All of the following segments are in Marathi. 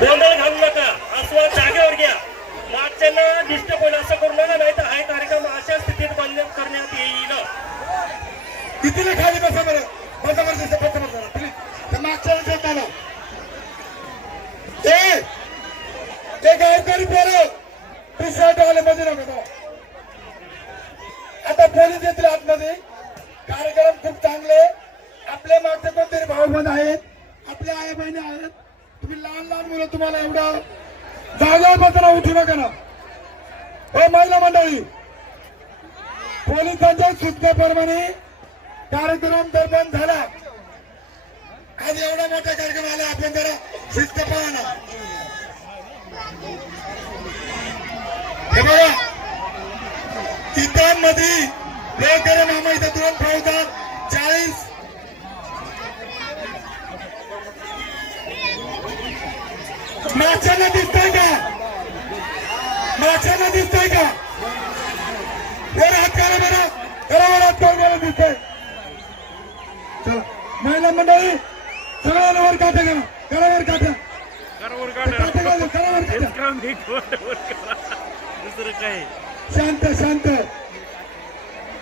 गोंधळ घालू नका. आस्वाद जागेवर घ्या. नाट्यांना दिष्ट कोण असं करू नका नाही तर हा कार्यक्रम अशा स्थितीत बंद करण्यात येईल. कितीला खाली कसं बरं? बसा बरं दिसत बसा बरं मागच्या वेळेस ते गावकरी पोरं टी शर्ट वाले मध्ये नका आता पोलीस येतील आतमध्ये. कार्यक्रम खूप चांगले आपल्या मागचे कोणतरी भाऊ बंद आहेत. आपल्या आई बहिणी आहेत. तुम्ही लहान लहान मुलं तुम्हाला एवढ्या जागा बसला उठू नका ना. ओ महिला मंडळी पोलिसांच्या सूचनेप्रमाणे कार्यक्रम दरम्यान झाला आज एवढा मोठा कार्यक्रम आला आपण जरा शिस्त पाहा ना. हे बघा इतरांमध्ये वगैरे मामा इथं दोन फौजदार माशांना दिसतंय का? माशांना दिसतंय का? वर हात करा बरं? करा वर हात दिसतंय? चला. महिला मंडळी सगळ्यांना वर काटा करा करा वर काटा. शांत शांत.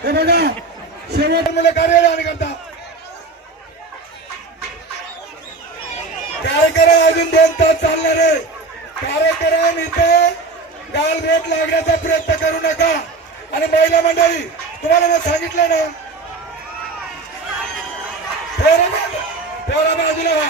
हे बघा शेवट मुलं कार्यालय करता कार्यक्रम अजून दोन तास चालणार आहे. कार्यक्रम इथे गाल भेट लागण्याचा प्रयत्न करू नका. आणि महिला मंडळी तुम्हाला मी सांगितलं ना? पोरं बाजूला व्हा.